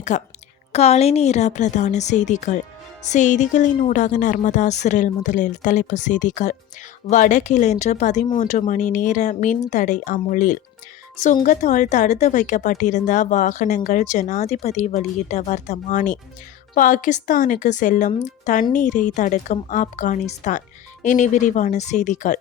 வணக்கம். காலை நேர பிரதான செய்திகள். செய்திகளின் ஊடாக நர்மதா சிறில் முதலில் தலைப்பு செய்திகள். வடக்கில் இன்று பதிமூன்று மணி நேர மின் தடை அமுலில். சுங்கத்தால் தடுத்து வைக்கப்பட்டிருந்த வாகனங்கள் ஜனாதிபதி வெளியிட்ட வர்த்தமானி. பாகிஸ்தானுக்கு செல்லும் தண்ணீரை தடுக்கும் ஆப்கானிஸ்தான். இனி விரிவான செய்திகள்.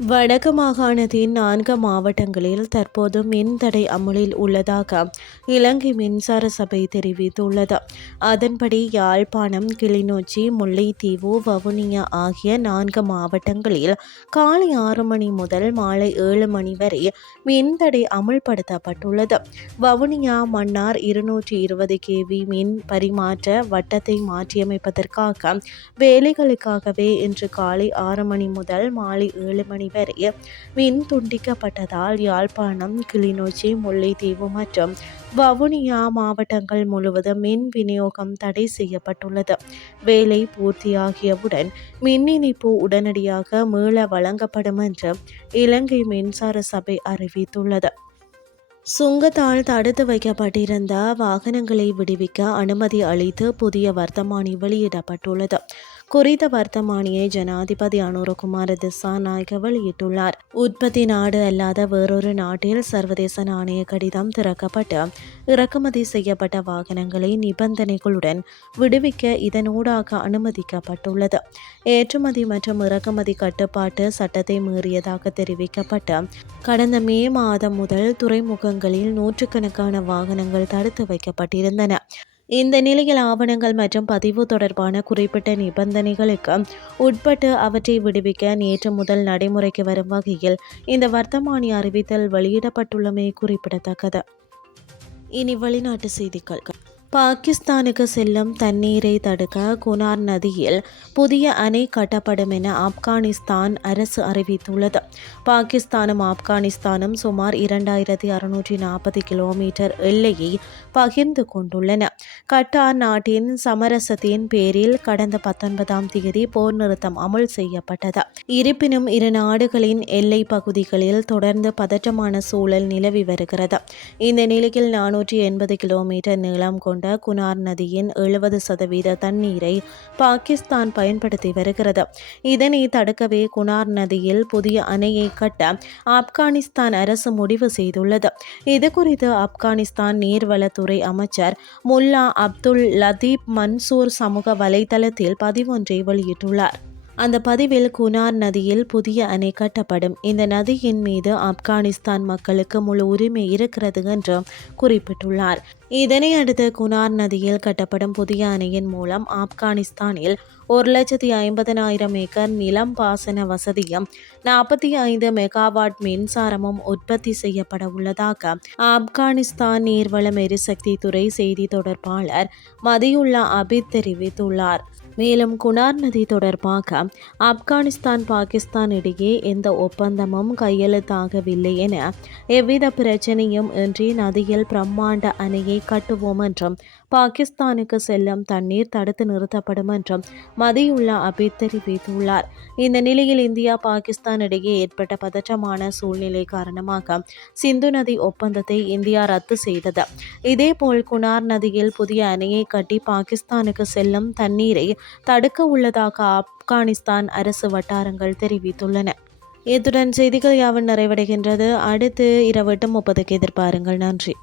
வடக்கு மாகாணத்தின் நான்கு மாவட்டங்களில் தற்போது மின்தடை அமலில் உள்ளதாக இலங்கை மின்சார சபை தெரிவித்துள்ளது. அதன்படி யாழ்ப்பாணம் கிளிநொச்சி முல்லைத்தீவு வவுனியா ஆகிய நான்கு மாவட்டங்களில் காலை ஆறு மணி முதல் மாலை ஏழு மணி வரை மின்தடை அமல்படுத்தப்பட்டுள்ளது. வவுனியா மன்னார் இருநூற்றி இருபது கேவி மின் பரிமாற்ற வட்டத்தை மாற்றியமைப்பதற்காக வேலைகளுக்காகவே இன்று காலை ஆறு மணி முதல் மாலை ஏழு மணி வரை மின் துண்டிக்கப்பட்டதால் யாழ்ப்பாணம் கிளிநொச்சி முல்லைத்தீவு மற்றும் வவுனியா மாவட்டங்கள் முழுவதும் மின் விநியோகம் தடை செய்யப்பட்டுள்ளது. வேலை பூர்த்தியாகியவுடன் மின் இணைப்பு உடனடியாக மீள வழங்கப்படும் என்று இலங்கை மின்சார சபை அறிவித்துள்ளது. சுங்கத்தால் தடுத்து வைக்கப்பட்டிருந்த வாகனங்களை விடுவிக்க அனுமதி அளித்து புதிய வர்த்தமானி வெளியிடப்பட்டுள்ளது. குறித்த வர்த்தமானியை ஜனாதிபதி அனுரகுமார திசாநாயக வெளியிட்டுள்ளார். உற்பத்தி நாடு அல்லாத வேறொரு நாட்டில் சர்வதேச நாணய கடிதம் திறக்கப்பட்டு இறக்குமதி செய்யப்பட்ட வாகனங்களை நிபந்தனைகளுடன் விடுவிக்க இதனூடாக அனுமதிக்கப்பட்டுள்ளது. ஏற்றுமதி மற்றும் இறக்குமதி கட்டுப்பாட்டு சட்டத்தை மீறியதாக தெரிவிக்கப்பட்டு கடந்த மே மாதம் முதல் துறைமுகங்களில் நூற்றுக்கணக்கான வாகனங்கள் தடுத்து வைக்கப்பட்டிருந்தன. இந்த நிலையில் ஆவணங்கள் மற்றும் பதிவு தொடர்பான குறிப்பிட்ட நிபந்தனைகளுக்கு உட்பட்டு அவற்றை விடுவிக்க நேற்று முதல் நடைமுறைக்கு வரும் வகையில் இந்த வர்த்தமானி அறிவித்தல் வெளியிடப்பட்டுள்ளமை குறிப்பிடத்தக்கது. இனி வெளிநாட்டு செய்திகள். பாகிஸ்தானுக்கு செல்லும் தண்ணீரை தடுக்க குனார் நதியில் புதிய அணை கட்டப்படும் என ஆப்கானிஸ்தான் அரசு அறிவித்துள்ளது. பாகிஸ்தானும் ஆப்கானிஸ்தானும் சுமார் இரண்டாயிரத்தி அறுநூற்றி நாற்பது கிலோமீட்டர் எல்லையை பகிர்ந்து கொண்டுள்ளன. கட்டார் நாட்டின் சமரசத்தின் பேரில் கடந்த பத்தொன்பதாம் தேதி போர் நிறுத்தம் அமல் செய்யப்பட்டது. இருப்பினும் இரு நாடுகளின் எல்லை பகுதிகளில் தொடர்ந்து பதற்றமான சூழல் நிலவி வருகிறது. இந்த நிலையில் நானூற்றி எண்பது கிலோமீட்டர் நீளம் கொண்ட கொண்ட குனார் நதியின் எழுபது சதவீத தண்ணீரை பாகிஸ்தான் பயன்படுத்தி வருகிறது. இதனை தடுக்கவே குனார் நதியில் புதிய அணையை கட்ட ஆப்கானிஸ்தான் அரசு முடிவு செய்துள்ளது. இதுகுறித்து ஆப்கானிஸ்தான் நீர்வளத்துறை அமைச்சர் முல்லா அப்துல் லதீப் மன்சூர் சமூக வலைதளத்தில் பதிவொன்றை வெளியிட்டுள்ளார். அந்த பதிவில் குனார் நதியில் புதிய அணை கட்டப்படும். இந்த நதியின் மீது ஆப்கானிஸ்தான் மக்களுக்கு முழு உரிமை இருக்கிறது என்று குறிப்பிட்டுள்ளார். இதனையடுத்து குனார் நதியில் கட்டப்படும் புதிய அணையின் மூலம் ஆப்கானிஸ்தானில் ஒரு லட்சத்தி ஐம்பதனாயிரம் ஏக்கர் நிலம் பாசன வசதியும் நாற்பத்தி ஐந்து மெகாவாட் மின்சாரமும் உற்பத்தி செய்யப்பட உள்ளதாக ஆப்கானிஸ்தான் நீர்வளம் எரிசக்தி துறை செய்தி தொடர்பாளர் மதியுல்லா அபித் தெரிவித்துள்ளார். மேலும் குனார் நதி தொடர்பாக ஆப்கானிஸ்தான் பாகிஸ்தான் இடையே எந்த ஒப்பந்தமும் கையெழுத்தாகவில்லை என எவ்வித பிரச்சனையும் இன்றி நதியில் பிரம்மாண்ட அணையை கட்டுவோம் என்றும் பாகிஸ்தானுக்கு செல்லும் தண்ணீர் தடுத்து நிறுத்தப்படும் என்றும் மதியுல்லா அபித் தெரிவித்துள்ளார். இந்த நிலையில் இந்தியா பாகிஸ்தான் இடையே ஏற்பட்ட பதற்றமான சூழ்நிலை காரணமாக சிந்து நதி ஒப்பந்தத்தை இந்தியா ரத்து செய்தது. இதேபோல் குனார் நதியில் புதிய அணையை கட்டி பாகிஸ்தானுக்கு செல்லும் தண்ணீரை தடுக்க உள்ளதாக ஆப்கானிஸ்தான் அரசு வட்டாரங்கள் தெரிவித்துள்ளன. இத்துடன் செய்திகள் யாவும் நிறைவடைகின்றது. அடுத்து இரவு எட்டு முப்பதுக்கு எதிர்பாருங்கள். நன்றி.